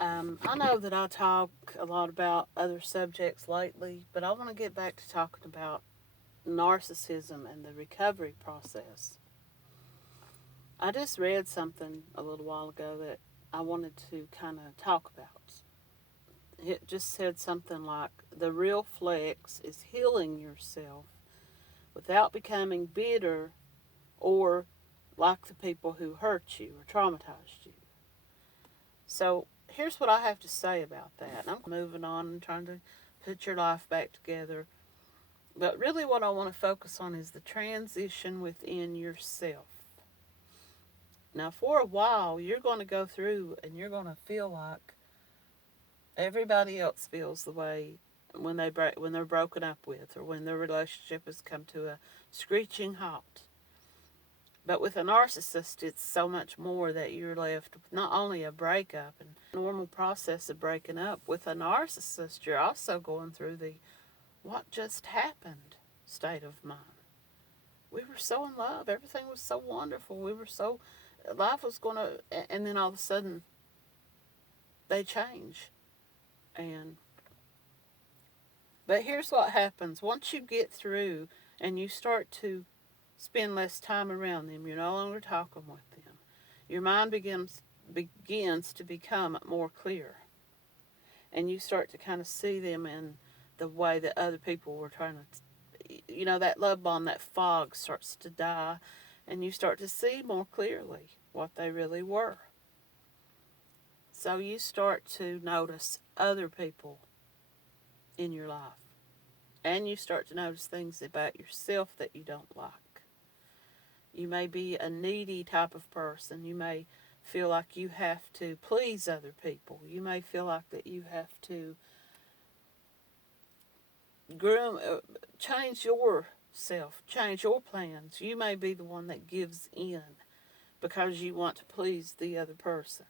I know that I talk a lot about other subjects lately, but I want to get back to talking about narcissism and the recovery process. I just read something a little while ago that I wanted to kind of talk about. It just said something like the real flex is healing yourself without becoming bitter or like the people who hurt you or traumatized you. So here's what I have to say about that. I'm moving on and trying to put your life back together. But really, what I want to focus on is the transition within yourself. Now, for a while, you're going to go through and you're going to feel like everybody else feels the way when they're broken up with, or when their relationship has come to a screeching halt. But with a narcissist, it's so much more that you're left with not only a breakup and normal process of breaking up. With a narcissist, you're also going through the what just happened state of mind. We were so in love. Everything was so wonderful. We were so, life was going to, and then all of a sudden they change. And, but here's what happens once you get through and you start to spend less time around them, you're no longer talking with them. Your mind begins to become more clear. And you start to kind of see them in the way that other people were trying to, that love bomb, that fog starts to die, and you start to see more clearly what they really were. So you start to notice other people in your life, and you start to notice things about yourself that you don't like. You may be a needy type of person. You may feel like you have to please other people. You may feel like that you have to groom, change yourself, change your plans. You may be the one that gives in because you want to please the other person.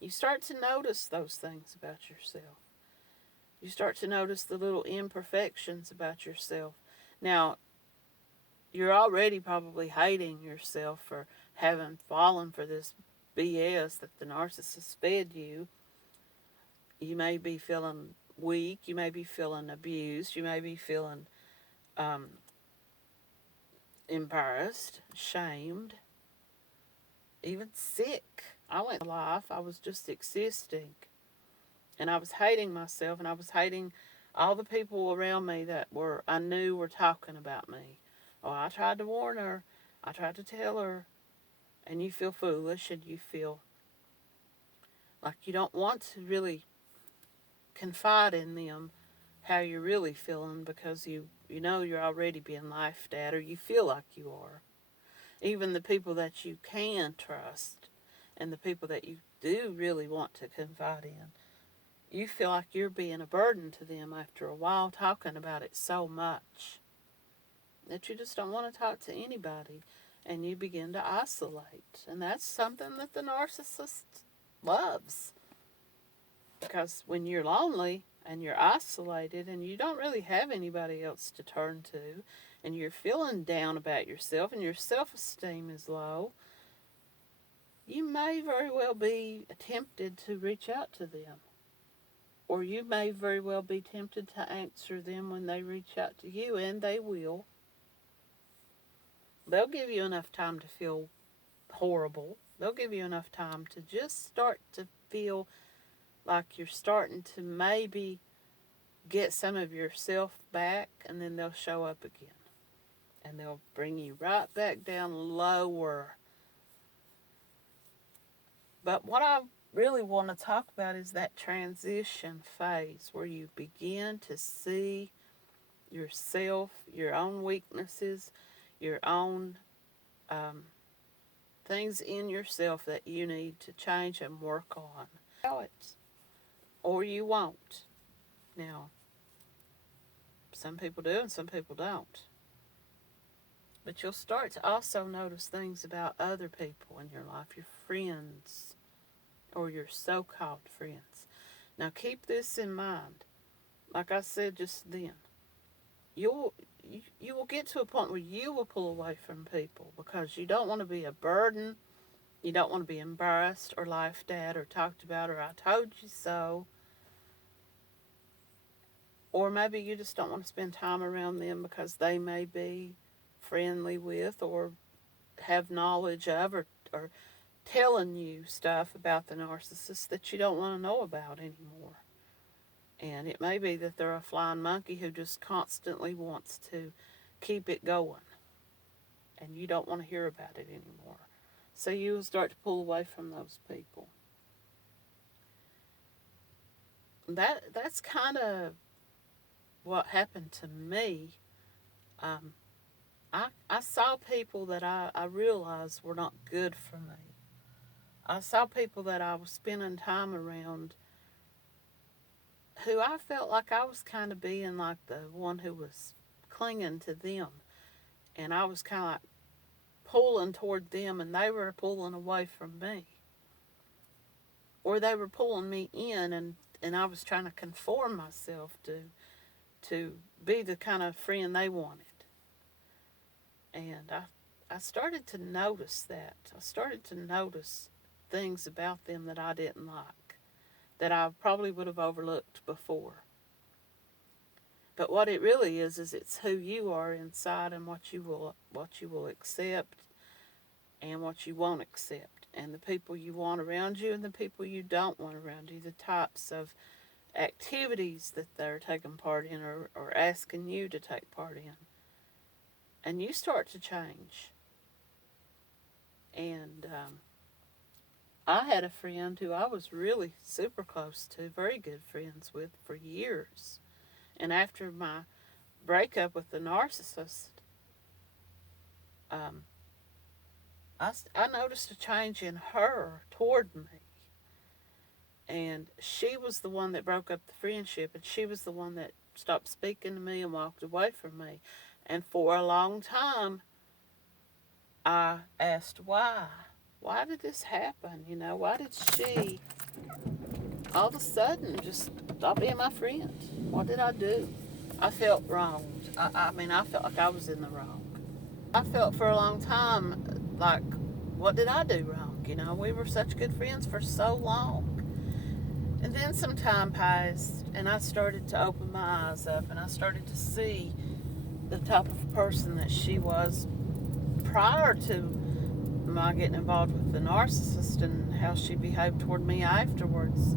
You start to notice those things about yourself. You start to notice the little imperfections about yourself. Now, you're already probably hating yourself for having fallen for this BS that the narcissist fed you. You may be feeling weak. You may be feeling abused. You may be feeling um, embarrassed, shamed, even sick. I went through life. I was just existing. And I was hating myself, and I was hating all the people around me that I knew were talking about me. Oh, I tried to warn her. I tried to tell her. And you feel foolish, and you feel like you don't want to really confide in them how you're really feeling, because you know you're already being laughed at, or you feel like you are. Even the people that you can trust and the people that you do really want to confide in, you feel like you're being a burden to them after a while, talking about it so much that you just don't want to talk to anybody, and you begin to isolate. And that's something that the narcissist loves, because when you're lonely and you're isolated and you don't really have anybody else to turn to, and you're feeling down about yourself and your self-esteem is low, you may very well be tempted to reach out to them. Or you may very well be tempted to answer them when they reach out to you, and they will. They'll give you enough time to feel horrible. They'll give you enough time to just start to feel like you're starting to maybe get some of yourself back, and then they'll show up again. And they'll bring you right back down lower. But what I really want to talk about is that transition phase where you begin to see yourself, your own weaknesses, your own things in yourself that you need to change and work on. Or you won't. Now, some people do and some people don't. But you'll start to also notice things about other people in your life, your friends, or your so-called friends. Now, keep this in mind. Like I said just then, you will get to a point where you will pull away from people because you don't want to be a burden You don't want to be embarrassed or laughed at or talked about or I told you so. Or maybe you just don't want to spend time around them because they may be friendly with or have knowledge of or telling you stuff about the narcissist that you don't want to know about anymore. And it may be that they're a flying monkey who just constantly wants to keep it going. And you don't want to hear about it anymore. So you will start to pull away from those people. That's kind of what happened to me. I saw people that I realized were not good for me. I saw people that I was spending time around who I felt like I was kind of being like the one who was clinging to them. And I was kind of like pulling toward them and they were pulling away from me. Or they were pulling me in and I was trying to conform myself to be the kind of friend they wanted. And I started to notice that. I started to notice things about them that I didn't like, that I probably would have overlooked before. But what it really is it's who you are inside and what you will accept and what you won't accept, and the people you want around you and the people you don't want around you, the types of activities that they're taking part in or asking you to take part in. And you start to change. And I had a friend who I was really super close to, very good friends with for years. And after my breakup with the narcissist, I noticed a change in her toward me. And she was the one that broke up the friendship, and she was the one that stopped speaking to me and walked away from me. And for a long time, I asked why. Why did this happen? You know, why did she all of a sudden just stop being my friend? What did I do? I felt wronged. I felt like I was in the wrong. I felt for a long time like, what did I do wrong? You know, we were such good friends for so long. And then some time passed, and I started to open my eyes up, and I started to see the type of person that she was prior to my getting involved with the narcissist and how she behaved toward me afterwards.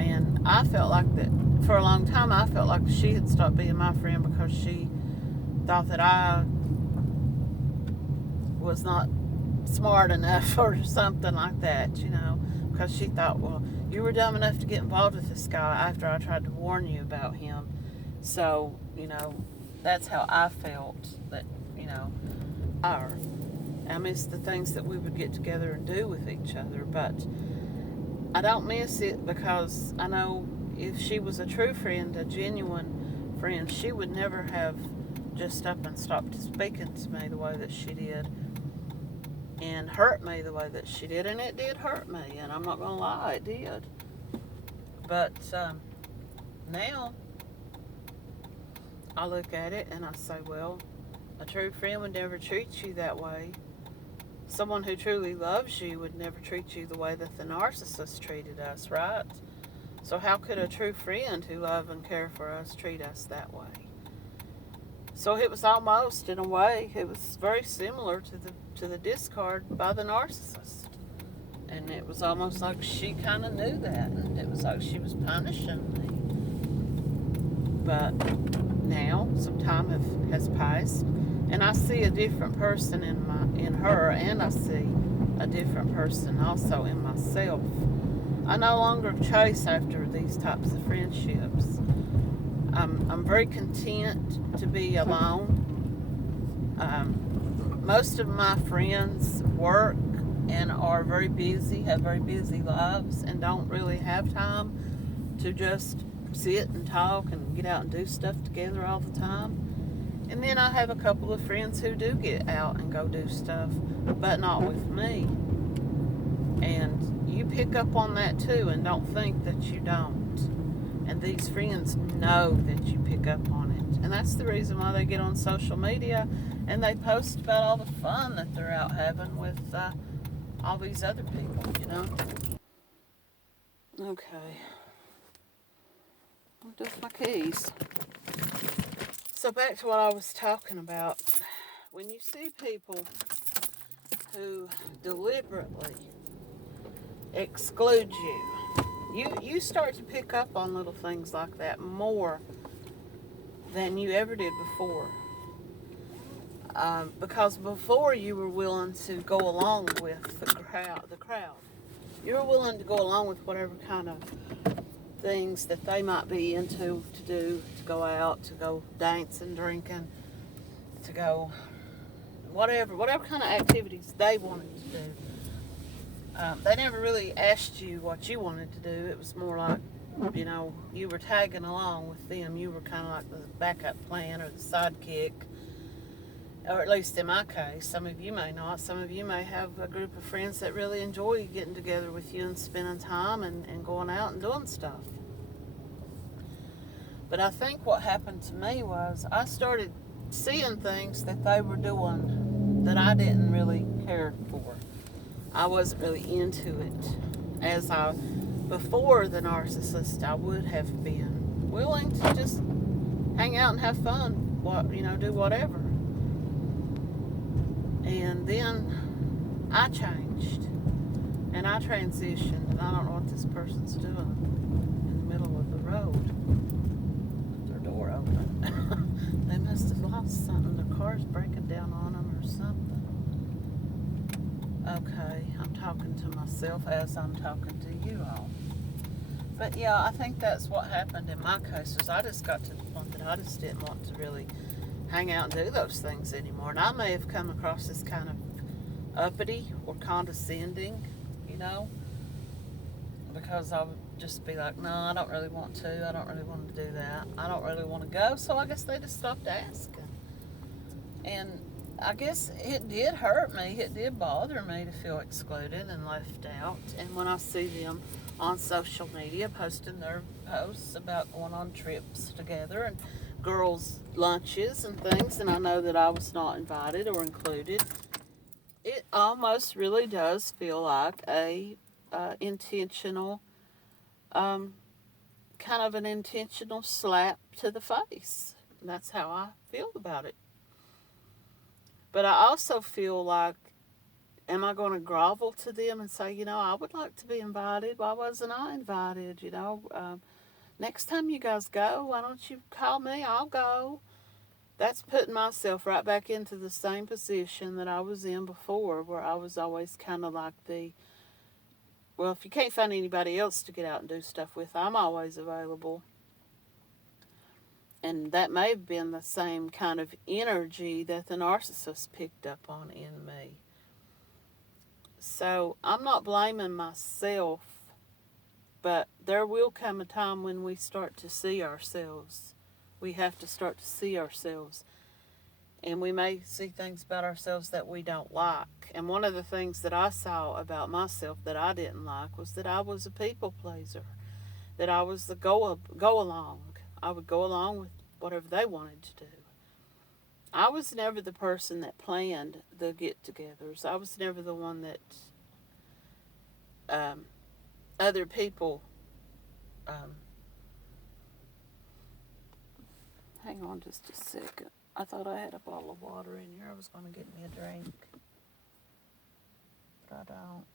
And I felt like that for a long time. I felt like she had stopped being my friend because she thought that I was not smart enough or something like that, you know, because she thought, well, you were dumb enough to get involved with this guy after I tried to warn you about him. So, you know, that's how I felt that, you know, I miss the things that we would get together and do with each other, but I don't miss it because I know if she was a true friend, a genuine friend, she would never have just up and stopped speaking to me the way that she did and hurt me the way that she did, and it did hurt me, and I'm not going to lie, it did. But now I look at it and I say, well, a true friend would never treat you that way. Someone who truly loves you would never treat you the way that the narcissist treated us, right? So how could a true friend who loves and cares for us treat us that way? So it was almost, in a way, it was very similar to the discard by the narcissist. And it was almost like she kind of knew that, and it was like she was punishing me. But now, some time has passed, and I see a different person in her, and I see a different person also in myself. I no longer chase after these types of friendships. I'm very content to be alone. Most of my friends work and are very busy, have very busy lives, and don't really have time to just sit and talk and get out and do stuff together all the time. And then I have a couple of friends who do get out and go do stuff, but not with me. And you pick up on that too, and don't think that you don't. And these friends know that you pick up on it. And that's the reason why they get on social media and they post about all the fun that they're out having with all these other people, you know? Okay. Just my keys. So back to what I was talking about. When you see people who deliberately exclude you start to pick up on little things like that more than you ever did before. Because before you were willing to go along with the crowd. You were willing to go along with whatever kind of things that they might be into to do, to go out, to go dancing, drinking, to go whatever kind of activities they wanted to do. They never really asked you what you wanted to do. It was more like, you know, you were tagging along with them. You were kind of like the backup plan or the sidekick, or at least in my case. Some of you may not. Some of you may have a group of friends that really enjoy getting together with you and spending time and going out and doing stuff. But I think what happened to me was I started seeing things that they were doing that I didn't really care for. I wasn't really into it. Before the narcissist, I would have been willing to just hang out and have fun, do whatever. And then I changed, and I transitioned, and I don't know what this person's doing in the middle of the road. Their door open. They must have lost something. Their car's breaking down on them or something. Okay, I'm talking to myself as I'm talking to you all. But yeah, I think that's what happened in my case, was I just got to the point that I just didn't want to really hang out and do those things anymore. And I may have come across as kind of uppity or condescending, because I would just be like, no, I don't really want to. I don't really want to do that. I don't really want to go. So I guess they just stopped asking. And I guess it did hurt me. It did bother me to feel excluded and left out. And when I see them on social media posting their posts about going on trips together and girls' lunches and things, and I know that I was not invited or included, it almost really does feel like a intentional, kind of an intentional slap to the face. And that's how I feel about it. But I also feel like, am I going to grovel to them and say, I would like to be invited. Why wasn't I invited? Next time you guys go, why don't you call me? I'll go. That's putting myself right back into the same position that I was in before, where I was always kind of like well, if you can't find anybody else to get out and do stuff with, I'm always available. And that may have been the same kind of energy that the narcissist picked up on in me. So I'm not blaming myself, but there will come a time when we start to see ourselves. We have to start to see ourselves. And we may see things about ourselves that we don't like. And one of the things that I saw about myself that I didn't like was that I was a people pleaser. That I was the go along. I would go along with whatever they wanted to do. I was never the person that planned the get-togethers. I was never the one that other people... hang on just a second. I thought I had a bottle of water in here. I was going to get me a drink. But I don't.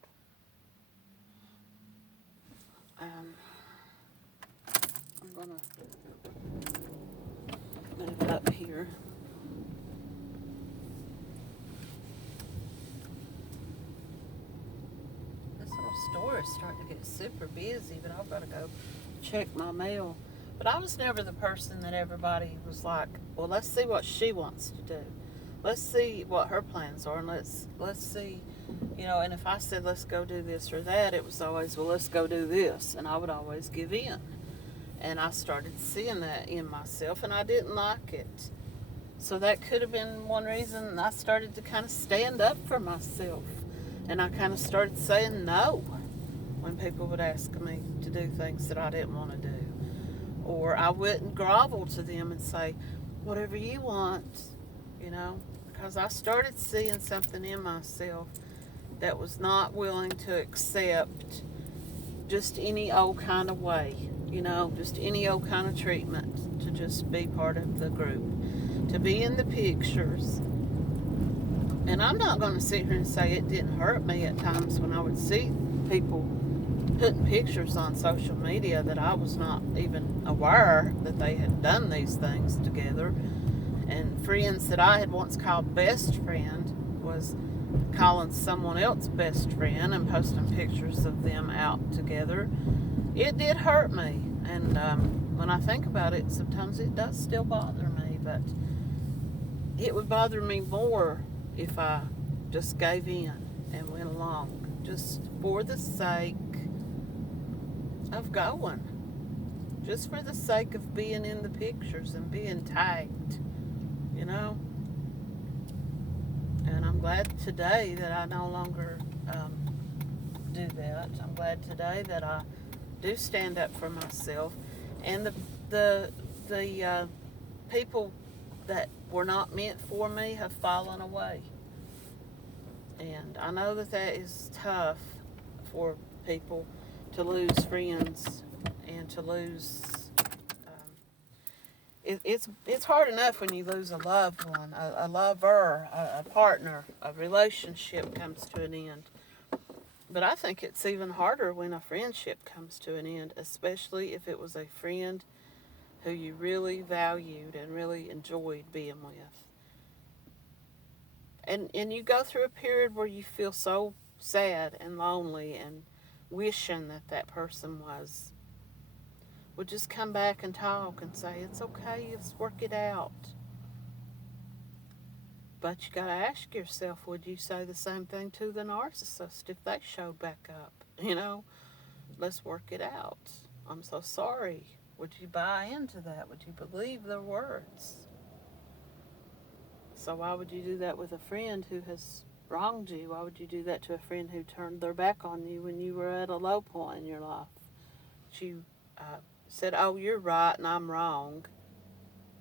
I'm going to move it up here. This little store is starting to get super busy, but I've got to go check my mail. But I was never the person that everybody was like, well, let's see what she wants to do. Let's see what her plans are, and let's see, and if I said, let's go do this or that, it was always, well, let's go do this. And I would always give in. And I started seeing that in myself, and I didn't like it. So that could have been one reason I started to kind of stand up for myself. And I kind of started saying no when people would ask me to do things that I didn't want to do. Or I wouldn't grovel to them and say, whatever you want, because I started seeing something in myself that was not willing to accept just any old kind of way, just any old kind of treatment, to just be part of the group, to be in the pictures. And I'm not going to sit here and say it didn't hurt me at times when I would see people putting pictures on social media that I was not even aware that they had done these things together. And friends that I had once called best friend was calling someone else best friend and posting pictures of them out together. It did hurt me. And when I think about it, sometimes it does still bother me. But it would bother me more if I just gave in and went along, just for the sake of going, just for the sake of being in the pictures and being tagged, And I'm glad today that I no longer do that. I'm glad today that I do stand up for myself, and the people that were not meant for me have fallen away. And I know that is tough for people to lose friends and to lose. It's hard enough when you lose a loved one, a lover, a partner, a relationship comes to an end. But I think it's even harder when a friendship comes to an end, especially if it was a friend who you really valued and really enjoyed being with. And you go through a period where you feel so sad and lonely and wishing that person would just come back and talk and say, it's okay, let's work it out. But you got to ask yourself, would you say the same thing to the narcissist if they showed back up? Let's work it out. I'm so sorry. Would you buy into that? Would you believe their words? So why would you do that with a friend who has wronged you? Why would you do that to a friend who turned their back on you when you were at a low point in your life? You said, oh, you're right and I'm wrong.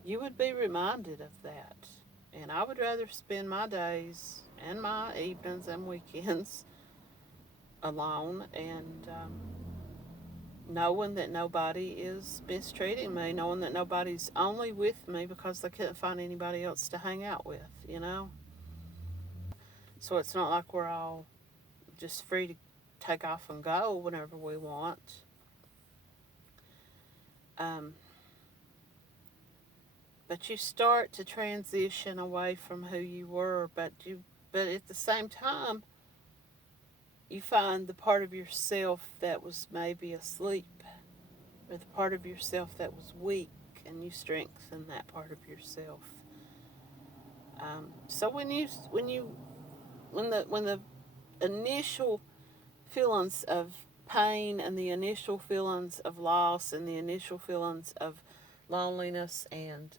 You would be reminded of that. And I would rather spend my days and my evenings and weekends alone and knowing that nobody is mistreating me, knowing that nobody's only with me because they couldn't find anybody else to hang out with, So it's not like we're all just free to take off and go whenever we want. But you start to transition away from who you were, but at the same time, you find the part of yourself that was maybe asleep, or the part of yourself that was weak, and you strengthen that part of yourself. So when the initial feelings of pain and the initial feelings of loss and the initial feelings of loneliness and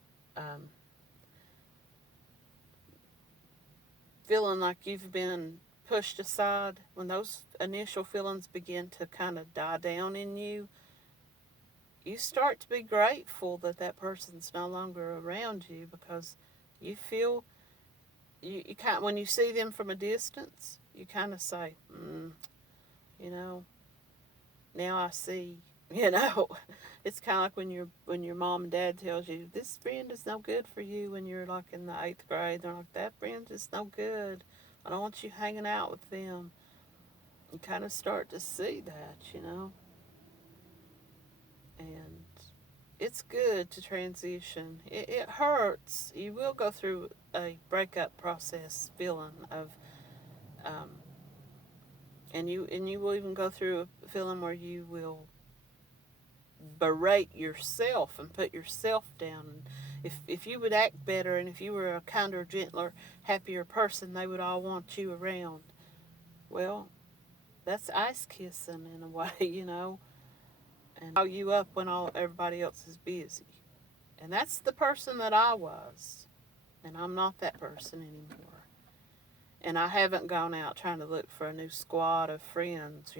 feeling like you've been pushed aside, when those initial feelings begin to kind of die down in you, you start to be grateful that person's no longer around you, because you feel, you kind, when you see them from a distance, you kind of say, now I see, It's kind of like when your mom and dad tells you, this friend is no good for you when you're like in the 8th grade. They're like, that friend is no good. I don't want you hanging out with them. You kind of start to see that, And it's good to transition. It hurts. You will go through a breakup process feeling of, and you will even go through a feeling where you will berate yourself and put yourself down. If you would act better and if you were a kinder, gentler, happier person, they would all want you around. Well, that's ice kissing in a way, and call you up when everybody else is busy. And that's the person that I was, and I'm not that person anymore. And I haven't gone out trying to look for a new squad of friends,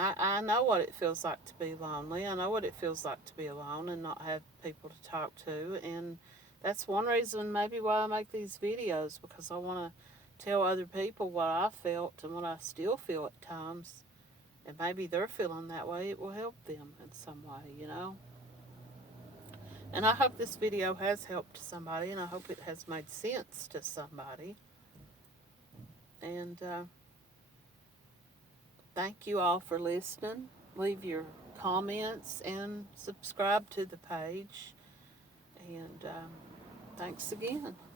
I know what it feels like to be lonely. I know what it feels like to be alone and not have people to talk to. And That's one reason maybe why I make these videos, because I want to tell other people what I felt and what I still feel at times. And maybe they're feeling that way. It will help them in some way, you know. And I hope this video has helped somebody, and I hope it has made sense to somebody. And thank you all for listening. Leave your comments and subscribe to the page. And thanks again.